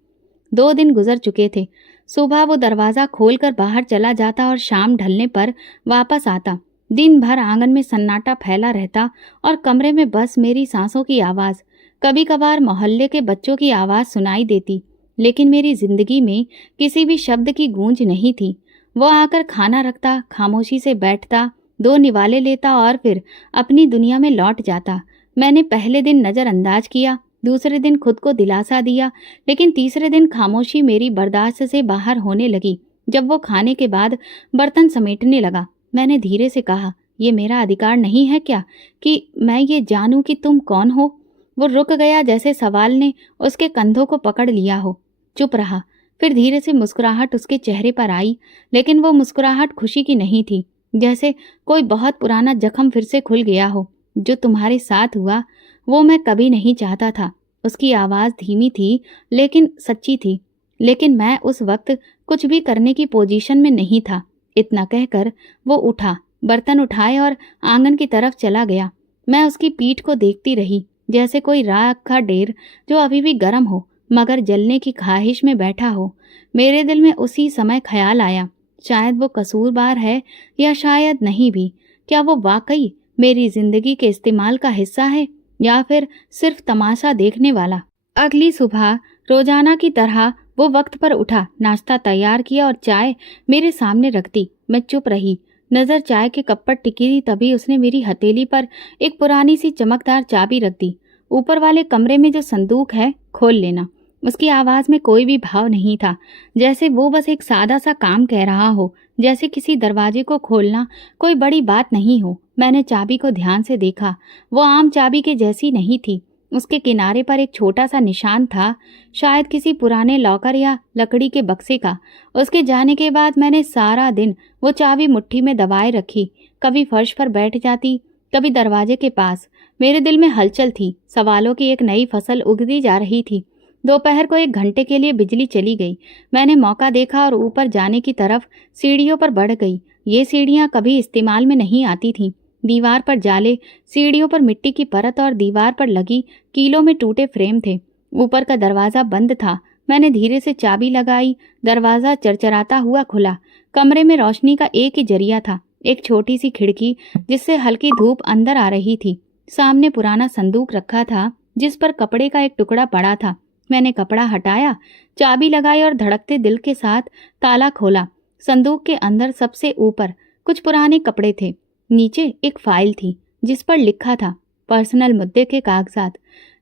2 दिन गुजर चुके थे। सुबह वो दरवाजा खोलकर बाहर चला जाता और शाम ढलने पर वापस आता। दिन भर आंगन में सन्नाटा फैला रहता और कमरे में बस मेरी सांसों की आवाज, कभी कभार मोहल्ले के बच्चों की आवाज सुनाई देती, लेकिन मेरी जिंदगी में किसी भी शब्द की गूंज नहीं थी। वो आकर खाना रखता, खामोशी से बैठता, 2 निवाले लेता और फिर अपनी दुनिया में लौट जाता। मैंने पहले दिन नजरअंदाज किया, दूसरे दिन खुद को दिलासा दिया, लेकिन तीसरे दिन खामोशी मेरी बर्दाश्त से बाहर होने लगी। जब वो खाने के बाद बर्तन समेटने लगा, मैंने धीरे से कहा, ये मेरा अधिकार नहीं है क्या कि मैं ये जानूं कि तुम कौन हो? वो रुक गया, जैसे सवाल ने उसके कंधों को पकड़ लिया हो। चुप रहा। फिर धीरे से मुस्कुराहट उसके चेहरे पर आई, लेकिन वो मुस्कुराहट खुशी की नहीं थी, जैसे कोई बहुत पुराना जख्म फिर से खुल गया हो। जो तुम्हारे साथ हुआ वो मैं कभी नहीं चाहता था। उसकी आवाज धीमी थी लेकिन सच्ची थी, लेकिन मैं उस वक्त कुछ भी करने की पोजीशन में नहीं था। इतना कहकर वो उठा, बर्तन उठाए और आंगन की तरफ चला गया। मैं उसकी पीठ को देखती रही, जैसे कोई राख का ढेर जो अभी भी गर्म हो मगर जलने की ख्वाहिश में बैठा हो। मेरे दिल में उसी समय ख्याल आया, शायद वो कसूरवार है या शायद नहीं भी। क्या वो वाकई मेरी जिंदगी के इस्तेमाल का हिस्सा है या फिर सिर्फ तमाशा देखने वाला? अगली सुबह रोजाना की तरह वो वक्त पर उठा, नाश्ता तैयार किया और चाय मेरे सामने रख दी। मैं चुप रही, नजर चाय के कप पर टिकी थी। तभी उसने मेरी हथेली पर एक पुरानी सी चमकदार चाबी रख दी। ऊपर वाले कमरे में जो संदूक है खोल लेना। उसकी आवाज में कोई भी भाव नहीं था, जैसे वो बस एक सादा सा काम कह रहा हो, जैसे किसी दरवाजे को खोलना कोई बड़ी बात नहीं हो। मैंने चाबी को ध्यान से देखा। वो आम चाबी के जैसी नहीं थी। उसके किनारे पर एक छोटा सा निशान था, शायद किसी पुराने लॉकर या लकड़ी के बक्से का। उसके जाने के बाद मैंने सारा दिन वो चाबी मुट्ठी में दबाए रखी। कभी फर्श पर बैठ जाती, कभी दरवाजे के पास। मेरे दिल में हलचल थी, सवालों की एक नई फसल उगती जा रही थी। दोपहर को 1 घंटे के लिए बिजली चली गई। मैंने मौका देखा और ऊपर जाने की तरफ सीढ़ियों पर बढ़ गई। ये सीढ़ियां कभी इस्तेमाल में नहीं आती थीं। दीवार पर जाले, सीढ़ियों पर मिट्टी की परत और दीवार पर लगी कीलों में टूटे फ्रेम थे। ऊपर का दरवाजा बंद था। मैंने धीरे से चाबी लगाई, दरवाजा चरचराता हुआ खुला। कमरे में रोशनी का एक ही जरिया था, एक छोटी सी खिड़की जिससे हल्की धूप अंदर आ रही थी। सामने पुराना संदूक रखा था जिस पर कपड़े का एक टुकड़ा पड़ा था। मैंने कपड़ा हटाया, चाबी लगाई और धड़कते दिल के साथ ताला खोला। संदूक के अंदर सबसे ऊपर कुछ पुराने कपड़े थे। नीचे एक फाइल थी जिस पर लिखा था पर्सनल मुद्दे के कागजात।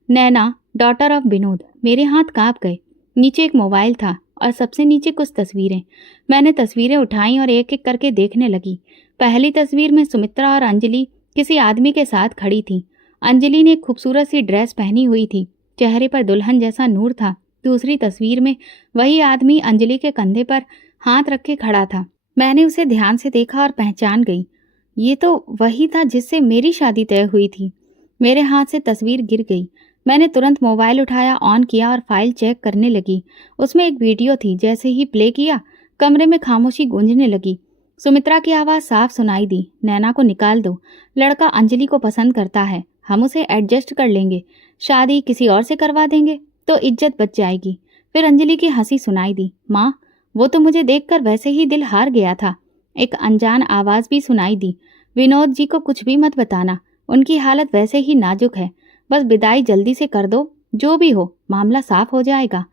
नैना, डॉटर ऑफ विनोद। मेरे हाथ कांप गए। नीचे एक मोबाइल था और सबसे नीचे कुछ तस्वीरें। मैंने तस्वीरें उठाई और एक एक करके देखने लगी। पहली तस्वीर में सुमित्रा और अंजलि किसी आदमी के साथ खड़ी थी। अंजलि ने एक खूबसूरत सी ड्रेस पहनी हुई थी, चेहरे पर दुल्हन जैसा नूर था। दूसरी तस्वीर में वही आदमी अंजलि के कंधे पर हाथ रखे खड़ा था। मैंने उसे ध्यान से देखा और पहचान गई। ये तो वही था जिससे मेरी शादी तय हुई थी। मेरे हाथ से तस्वीर गिर गई। मैंने तुरंत मोबाइल उठाया, ऑन किया और फाइल चेक करने लगी। उसमें एक वीडियो थी। जैसे ही प्ले किया, कमरे में खामोशी गूंजने लगी। सुमित्रा की आवाज़ साफ सुनाई दी, नैना को निकाल दो। लड़का अंजलि को पसंद करता है, हम उसे एडजस्ट कर लेंगे। शादी किसी और से करवा देंगे तो इज्जत बच जाएगी। फिर अंजलि की हंसी सुनाई दी, माँ, वो तो मुझे देखकर वैसे ही दिल हार गया था। एक अनजान आवाज़ भी सुनाई दी, विनोद जी को कुछ भी मत बताना, उनकी हालत वैसे ही नाजुक है। बस विदाई जल्दी से कर दो, जो भी हो मामला साफ हो जाएगा।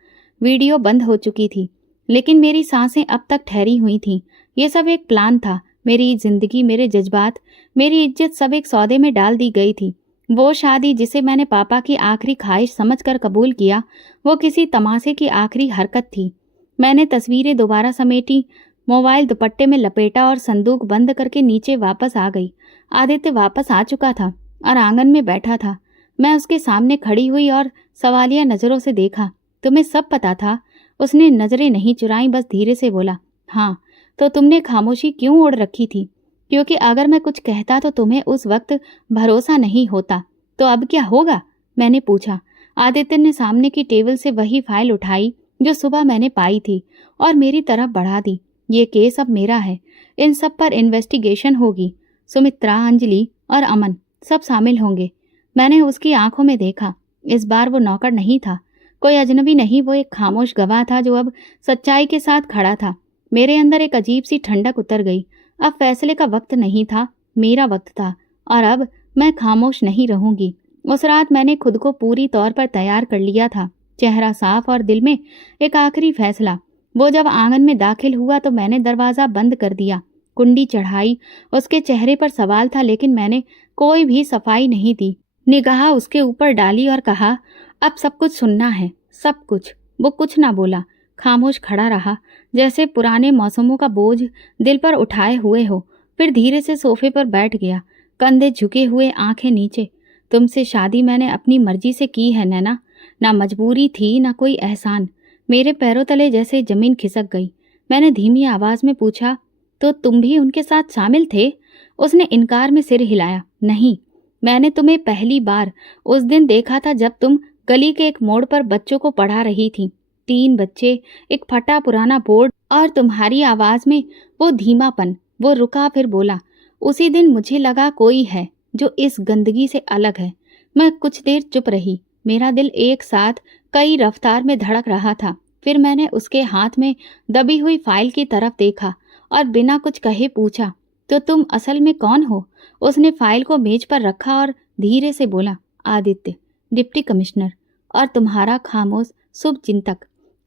वीडियो बंद हो चुकी थी, लेकिन मेरी सांसें अब तक ठहरी हुई थीं। ये सब एक प्लान था। मेरी जिंदगी, मेरे जज्बात, मेरी इज्जत सब एक सौदे में डाल दी गई थी। वो शादी जिसे मैंने पापा की आखिरी ख्वाहिश समझकर कबूल किया, वो किसी तमाशे की आखिरी हरकत थी। मैंने तस्वीरें दोबारा समेटी, मोबाइल दुपट्टे में लपेटा और संदूक बंद करके नीचे वापस आ गई। आदित्य वापस आ चुका था और आंगन में बैठा था। मैं उसके सामने खड़ी हुई और सवालिया नज़रों से देखा। तुम्हें सब पता था? उसने नज़रें नहीं चुराई, बस धीरे से बोला, हाँ। तो तुमने खामोशी क्यों ओढ़ रखी थी? क्योंकि अगर मैं कुछ कहता तो तुम्हें उस वक्त भरोसा नहीं होता। तो अब क्या होगा? मैंने पूछा। आदित्य ने सामने की टेबल से वही फाइल उठाई जो सुबह मैंने पाई थी और मेरी तरफ बढ़ा दी। ये केस अब मेरा है, इन सब पर इन्वेस्टिगेशन होगी। सुमित्रा, अंजलि और अमन सब शामिल होंगे। मैंने उसकी आंखों में देखा। इस बार वो नौकर नहीं था, कोई अजनबी नहीं, वो एक खामोश गवाह था जो अब सच्चाई के साथ खड़ा था। मेरे अंदर एक अजीब सी ठंडक उतर गई। अब फैसले का वक्त नहीं था, मेरा वक्त था, और अब मैं खामोश नहीं रहूंगी। उस रात मैंने खुद को पूरी तौर पर तैयार कर लिया था, चेहरा साफ और दिल में एक आखिरी फैसला। वो जब आंगन में दाखिल हुआ तो मैंने दरवाज़ा बंद कर दिया, कुंडी चढ़ाई। उसके चेहरे पर सवाल था, लेकिन मैंने कोई भी सफाई नहीं दी। निगाह उसके ऊपर डाली और कहा, अब सब कुछ सुनना है, सब कुछ। वो कुछ ना बोला, खामोश खड़ा रहा, जैसे पुराने मौसमों का बोझ दिल पर उठाए हुए हो। फिर धीरे से सोफे पर बैठ गया, कंधे झुके हुए, आंखें नीचे। तुमसे शादी मैंने अपनी मर्जी से की है नैना, ना मजबूरी थी ना कोई एहसान। मेरे पैरों तले जैसे जमीन खिसक गई। मैंने धीमी आवाज़ में पूछा, तो तुम भी उनके साथ शामिल थे? उसने इनकार में सिर हिलाया, नहीं, मैंने तुम्हें पहली बार उस दिन देखा था जब तुम गली के एक मोड़ पर बच्चों को पढ़ा रही थी। 3 बच्चे, एक फटा पुराना बोर्ड और तुम्हारी आवाज़ में वो धीमापन। वो रुका, फिर बोला, उसी दिन मुझे लगा कोई है जो इस गंदगी से अलग है। मैं कुछ देर चुप रही, मेरा दिल एक साथ कई रफ्तार में धड़क रहा था। फिर मैंने उसके हाथ में दबी हुई फाइल की तरफ देखा और बिना कुछ कहे पूछा, तो तुम असल में कौन हो? उसने फाइल को मेज पर रखा और धीरे से बोला, आदित्य, डिप्टी कमिश्नर, और तुम्हारा खामोश शुभचिंतक।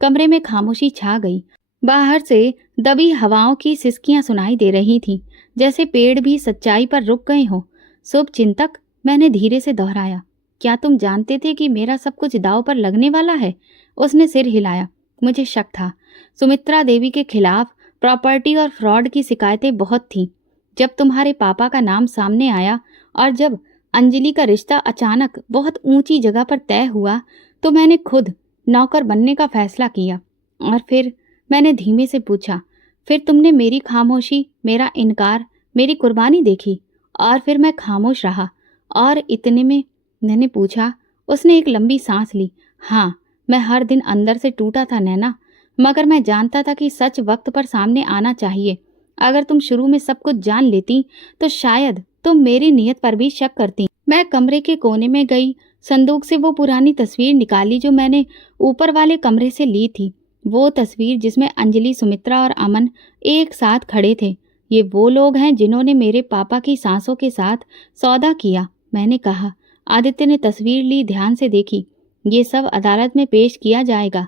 कमरे में खामोशी छा गई। बाहर से दबी हवाओं की सिसकियां सुनाई दे रही थीं, जैसे पेड़ भी सच्चाई पर रुक गए हों। शुभचिंतक, मैंने धीरे से दोहराया। क्या तुम जानते थे कि मेरा सब कुछ दांव पर लगने वाला है? उसने सिर हिलाया। मुझे शक था। सुमित्रा देवी के खिलाफ प्रॉपर्टी और फ्रॉड की शिकायतें बहुत थीं। जब तुम्हारे पापा का नाम सामने आया और जब अंजलि का रिश्ता अचानक बहुत ऊंची जगह पर तय हुआ, तो मैंने खुद नौकर बनने का फैसला किया। और फिर मैंने धीमे से पूछा, फिर तुमने मेरी खामोशी, मेरा इनकार, मेरी कुर्बानी देखी, और फिर मैं खामोश रहा। और इतने में मैंने पूछा। उसने एक लंबी सांस ली। हाँ, मैं हर दिन अंदर से टूटा था नैना, मगर मैं जानता था कि सच वक्त पर सामने आना चाहिए। अगर तुम शुरू में सब कुछ जान लेती तो शायद तुम मेरी नीयत पर भी शक करती। मैं कमरे के कोने में गई, संदूक से वो पुरानी तस्वीर निकाली जो मैंने ऊपर वाले कमरे से ली थी। वो तस्वीर जिसमें अंजलि, सुमित्रा और अमन एक साथ खड़े थे। ये वो लोग हैं जिन्होंने मेरे पापा की सांसों के साथ सौदा किया, मैंने कहा। आदित्य ने तस्वीर ली, ध्यान से देखी। ये सब अदालत में पेश किया जाएगा।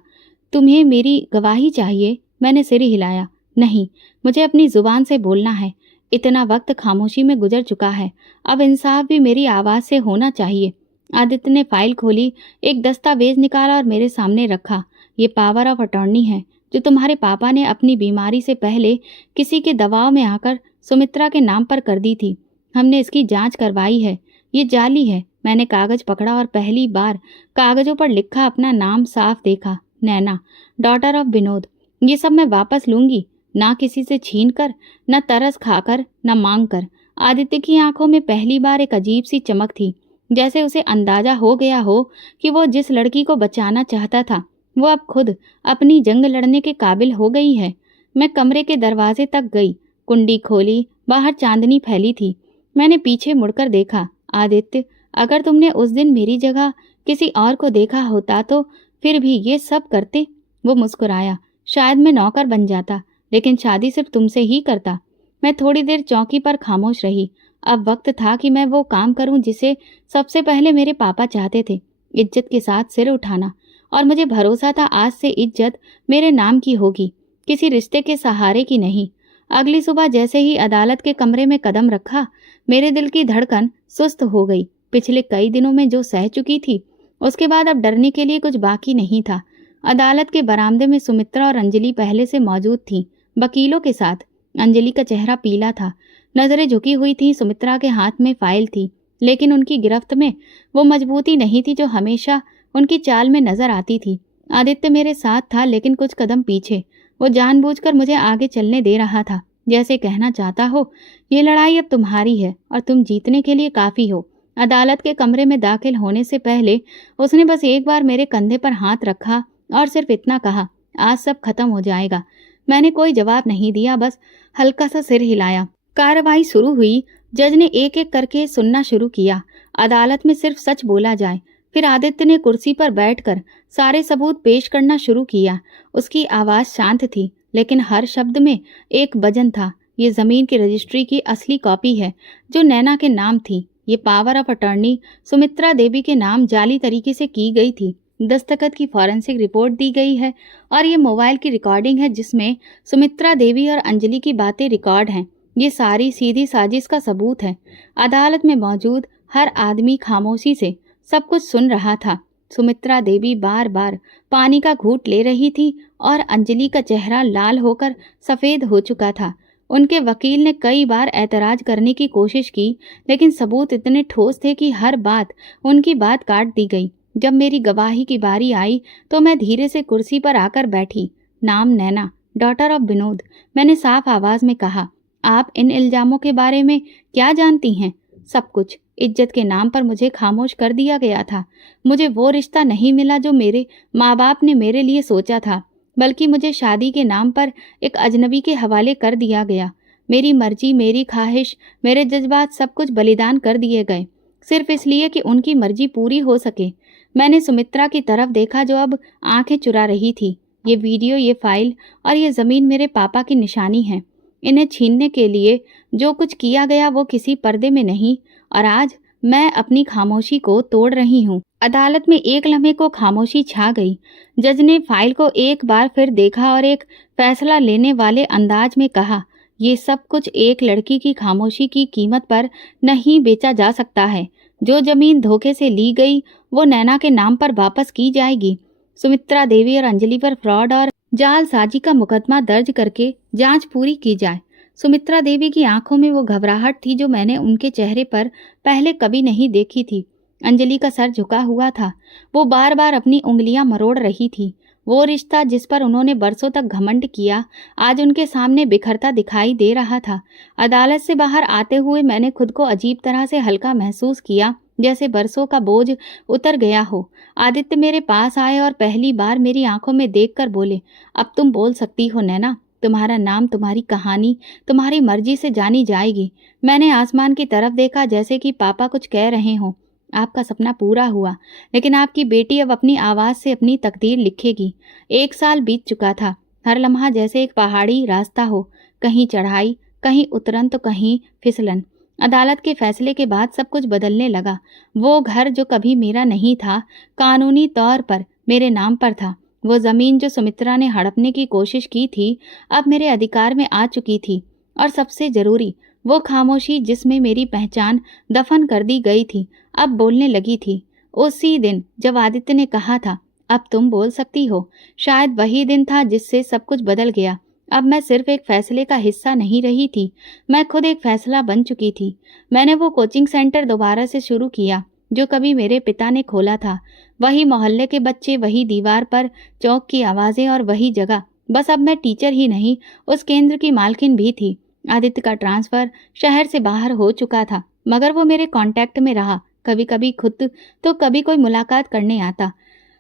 तुम्हें मेरी गवाही चाहिए? मैंने सिर हिलाया। नहीं, मुझे अपनी जुबान से बोलना है। इतना वक्त खामोशी में गुजर चुका है, अब इंसाफ भी मेरी आवाज़ से होना चाहिए। आदित्य ने फाइल खोली, एक दस्तावेज निकाला और मेरे सामने रखा। ये पावर ऑफ अटॉर्नी है जो तुम्हारे पापा ने अपनी बीमारी से पहले किसी के दबाव में आकर सुमित्रा के नाम पर कर दी थी। हमने इसकी जांच करवाई है, ये जाली है। मैंने कागज पकड़ा और पहली बार कागजों पर लिखा अपना नाम साफ देखा, नैना, डॉटर ऑफ विनोद। ये सब मैं वापस लूंगी, ना किसी से छीन कर, न तरस खाकर, न मांग कर। आदित्य की आंखों में पहली बार एक अजीब सी चमक थी, जैसे उसे अंदाजा हो गया हो कि वो जिस लड़की को बचाना चाहता था वो अब खुद अपनी जंग लड़ने के काबिल हो गई है। मैं कमरे के दरवाजे तक गई, कुंडी खोली, बाहर चांदनी फैली थी। मैंने पीछे मुड़कर देखा। आदित्य, अगर तुमने उस दिन मेरी जगह किसी और को देखा होता तो फिर भी ये सब करते? वो मुस्कुराया। शायद मैं नौकर बन जाता, लेकिन शादी सिर्फ तुमसे ही करता। मैं थोड़ी देर चौकी पर खामोश रही। अब वक्त था कि मैं वो काम करूं जिसे सबसे पहले मेरे पापा चाहते थे, इज्जत के साथ सिर उठाना। और मुझे भरोसा था आज से इज्जत मेरे नाम की होगी, किसी रिश्ते के सहारे की नहीं। अगली सुबह जैसे ही अदालत के कमरे में कदम रखा, मेरे दिल की धड़कन सुस्त हो गई। पिछले कई दिनों में जो सह चुकी थी, उसके बाद अब डरने के लिए कुछ बाकी नहीं था। अदालत के बरामदे में सुमित्रा और अंजलि पहले से मौजूद थीं, वकीलों के साथ। अंजलि का चेहरा पीला था, नजरें झुकी हुई थीं। सुमित्रा के हाथ में फाइल थी, लेकिन उनकी गिरफ्त में वो मजबूती नहीं थी जो हमेशा उनकी चाल में नजर आती थी। आदित्य मेरे साथ था, लेकिन कुछ कदम पीछे। वो जानबूझकर मुझे आगे चलने दे रहा था, जैसे कहना चाहता हो, ये लड़ाई अब तुम्हारी है और तुम जीतने के लिए काफी हो। अदालत के कमरे में दाखिल होने से पहले उसने बस एक बार मेरे कंधे पर हाथ रखा और सिर्फ इतना कहा, आज सब खत्म हो जाएगा। मैंने कोई जवाब नहीं दिया, बस हल्का सा सिर हिलाया। कार्रवाई शुरू हुई। जज ने एक एक करके सुनना शुरू किया। अदालत में सिर्फ सच बोला जाए। फिर आदित्य ने कुर्सी पर बैठकर सारे सबूत पेश करना शुरू किया। उसकी आवाज शांत थी, लेकिन हर शब्द में एक वजन था। ये जमीन की रजिस्ट्री की असली कॉपी है जो नैना के नाम थी। ये पावर ऑफ अटॉर्नी सुमित्रा देवी के नाम जाली तरीके से की गई थी। दस्तखत की फॉरेंसिक रिपोर्ट दी गई है और ये मोबाइल की रिकॉर्डिंग है जिसमें सुमित्रा देवी और अंजलि की बातें रिकॉर्ड हैं। ये सारी सीधी साजिश का सबूत है। अदालत में मौजूद हर आदमी खामोशी से सब कुछ सुन रहा था। सुमित्रा देवी बार बार पानी का घूंट ले रही थी और अंजलि का चेहरा लाल होकर सफ़ेद हो चुका था। उनके वकील ने कई बार ऐतराज करने की कोशिश की, लेकिन सबूत इतने ठोस थे कि हर बात उनकी बात काट दी गई। जब मेरी गवाही की बारी आई तो मैं धीरे से कुर्सी पर आकर बैठी। नाम नैना, डॉटर ऑफ विनोद। मैंने साफ आवाज में कहा, आप इन इल्जामों के बारे में क्या जानती हैं? सब कुछ। इज्जत के नाम पर मुझे खामोश कर दिया गया था। मुझे वो रिश्ता नहीं मिला जो मेरे माँ बाप ने मेरे लिए सोचा था, बल्कि मुझे शादी के नाम पर एक अजनबी के हवाले कर दिया गया। मेरी मर्जी, मेरी ख्वाहिश, मेरे जज्बात सब कुछ बलिदान कर दिए गए, सिर्फ इसलिए कि उनकी मर्जी पूरी हो सके। मैंने सुमित्रा की तरफ देखा जो अब आंखें चुरा रही थी। ये वीडियो, ये फाइल और ये ज़मीन मेरे पापा की निशानी है। इन्हें छीनने के लिए जो कुछ किया गया वो किसी पर्दे में नहीं, और आज मैं अपनी खामोशी को तोड़ रही हूँ। अदालत में एक लम्हे को खामोशी छा गई। जज ने फाइल को एक बार फिर देखा और एक फैसला लेने वाले अंदाज में कहा, ये सब कुछ एक लड़की की खामोशी की कीमत पर नहीं बेचा जा सकता है। जो जमीन धोखे से ली गई वो नैना के नाम पर वापस की जाएगी। सुमित्रा देवी और अंजलि पर फ्रॉड और जालसाजी का मुकदमा दर्ज करके जांच पूरी की जाए। सुमित्रा देवी की आंखों में वो घबराहट थी जो मैंने उनके चेहरे पर पहले कभी नहीं देखी थी। अंजलि का सर झुका हुआ था, वो बार बार अपनी उंगलियां मरोड़ रही थी। वो रिश्ता जिस पर उन्होंने बरसों तक घमंड किया, आज उनके सामने बिखरता दिखाई दे रहा था। अदालत से बाहर आते हुए मैंने खुद को अजीब तरह से हल्का महसूस किया, जैसे बरसों का बोझ उतर गया हो। आदित्य मेरे पास आए और पहली बार मेरी आंखों में देखकर बोले, अब तुम बोल सकती हो नैना, तुम्हारा नाम, तुम्हारी कहानी तुम्हारी मर्जी से जानी जाएगी। मैंने आसमान की तरफ देखा, जैसे कि पापा कुछ कह रहे हों। आपका सपना पूरा हुआ, लेकिन आपकी बेटी अब अपनी आवाज़ से अपनी तकदीर लिखेगी। 1 साल बीत चुका था, हर लम्हा जैसे एक पहाड़ी रास्ता हो, कहीं चढ़ाई, कहीं उतरन तो कहीं फिसलन। अदालत के फैसले के बाद सब कुछ बदलने लगा। वो घर जो कभी मेरा नहीं था, कानूनी तौर पर मेरे नाम पर था। वो ज़मीन जो सुमित्रा ने हड़पने की कोशिश की थी, अब मेरे अधिकार में आ चुकी थी। और सबसे ज़रूरी, वो खामोशी जिसमें मेरी पहचान दफन कर दी गई थी अब बोलने लगी थी। उसी दिन जब आदित्य ने कहा था अब तुम बोल सकती हो, शायद वही दिन था जिससे सब कुछ बदल गया। अब मैं सिर्फ एक फैसले का हिस्सा नहीं रही थी, मैं खुद एक फैसला बन चुकी थी। मैंने वो कोचिंग सेंटर दोबारा से शुरू किया जो कभी मेरे पिता ने खोला था। वही मोहल्ले के बच्चे, वही दीवार पर चौक की आवाजें और वही जगह। बस अब मैं टीचर ही नहीं, उस केंद्र की मालकिन भी थी। आदित्य का ट्रांसफर शहर से बाहर हो चुका था, मगर वो मेरे कांटेक्ट में रहा। कभी कभी खुद तो कभी कोई मुलाकात करने आता।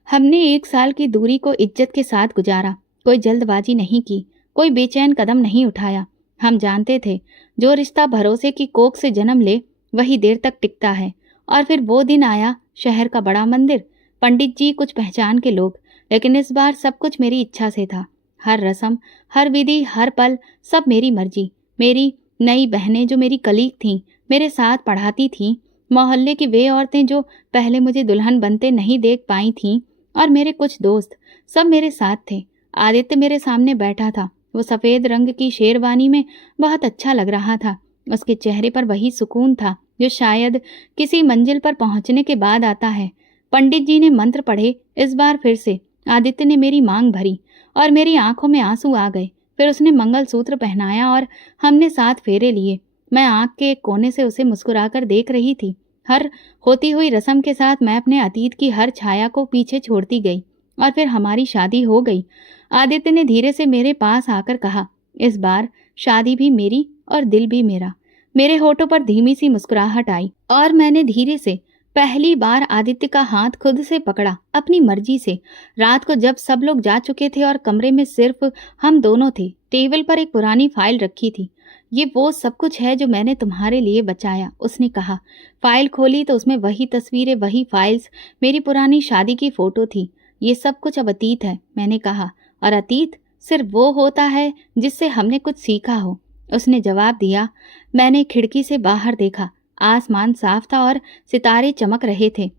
हमने 1 साल की दूरी को इज्जत के साथ गुजारा। कोई जल्दबाजी नहीं की, कोई बेचैन कदम नहीं उठाया। हम जानते थे जो रिश्ता भरोसे की कोख से जन्म ले वही देर तक टिकता है। और फिर वो दिन आया, शहर का बड़ा मंदिर, पंडित जी, कुछ पहचान के लोग। लेकिन इस बार सब कुछ मेरी इच्छा से था। हर रस्म, हर विधि, हर पल, सब मेरी मर्जी। मेरी नई बहनें जो मेरी कलीग थीं, मेरे साथ पढ़ाती थीं, मोहल्ले की वे औरतें जो पहले मुझे दुल्हन बनते नहीं देख पाई थीं, और मेरे कुछ दोस्त, सब मेरे साथ थे। आदित्य मेरे सामने बैठा था। वो सफेद रंग की शेरवानी में बहुत अच्छा लग रहा था। उसके चेहरे पर वही सुकून था जो शायद किसी मंजिल पर पहुंचने के बाद आता है। पंडित जी ने मंत्र पढ़े। इस बार फिर से आदित्य ने मेरी मांग भरी और मेरी आंखों में आंसू आ गए। फिर उसने मंगलसूत्र पहनाया और हमने 7 फेरे लिए। मैं आंख के एक कोने से उसे मुस्कुराकर देख रही थी। हर होती हुई रस्म के साथ मैं अपने अतीत की हर छाया को पीछे छोड़ती गई और फिर हमारी शादी हो गई। आदित्य ने धीरे से मेरे पास आकर कहा, इस बार शादी भी मेरी और दिल भी मेरा। मेरे होठों पर धीमी सी मुस्कुराहट आई और मैंने धीरे से पहली बार आदित्य का हाथ खुद से पकड़ा, अपनी मर्जी से। रात को जब सब लोग जा चुके थे और कमरे में सिर्फ हम दोनों थे, टेबल पर एक पुरानी फाइल रखी थी। ये वो सब कुछ है जो मैंने तुम्हारे लिए बचाया, उसने कहा। फाइल खोली तो उसमें वही तस्वीरें, वही फाइल्स, मेरी पुरानी शादी की फोटो थी। ये सब कुछ अब अतीत है, मैंने कहा, और अतीत सिर्फ वो होता है जिससे हमने कुछ सीखा हो। उसने जवाब दिया। मैंने खिड़की से बाहर देखा। आसमान साफ था और सितारे चमक रहे थे।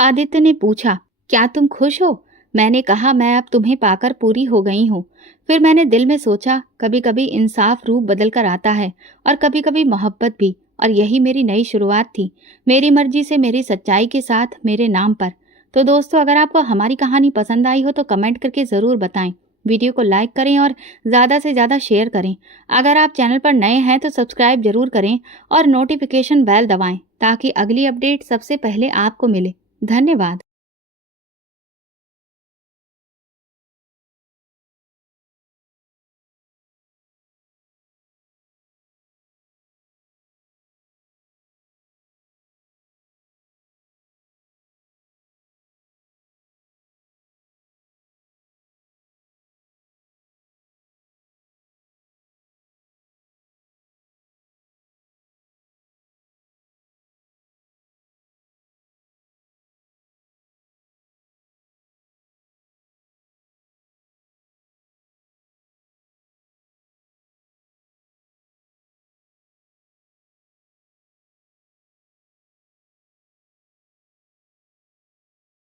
आदित्य ने पूछा, क्या तुम खुश हो? मैंने कहा, मैं अब तुम्हें पाकर पूरी हो गई हूँ। फिर मैंने दिल में सोचा, कभी कभी इंसाफ रूप बदल कर आता है और कभी कभी मोहब्बत भी, और यही मेरी नई शुरुआत थी, मेरी मर्जी से, मेरी सच्चाई के साथ, मेरे नाम पर। तो दोस्तों, अगर आपको हमारी कहानी पसंद आई हो तो कमेंट करके ज़रूर बताएं। वीडियो को लाइक करें और ज़्यादा से ज़्यादा शेयर करें। अगर आप चैनल पर नए हैं तो सब्सक्राइब जरूर करें और नोटिफिकेशन बेल दबाएं ताकि अगली अपडेट सबसे पहले आपको मिले। धन्यवाद।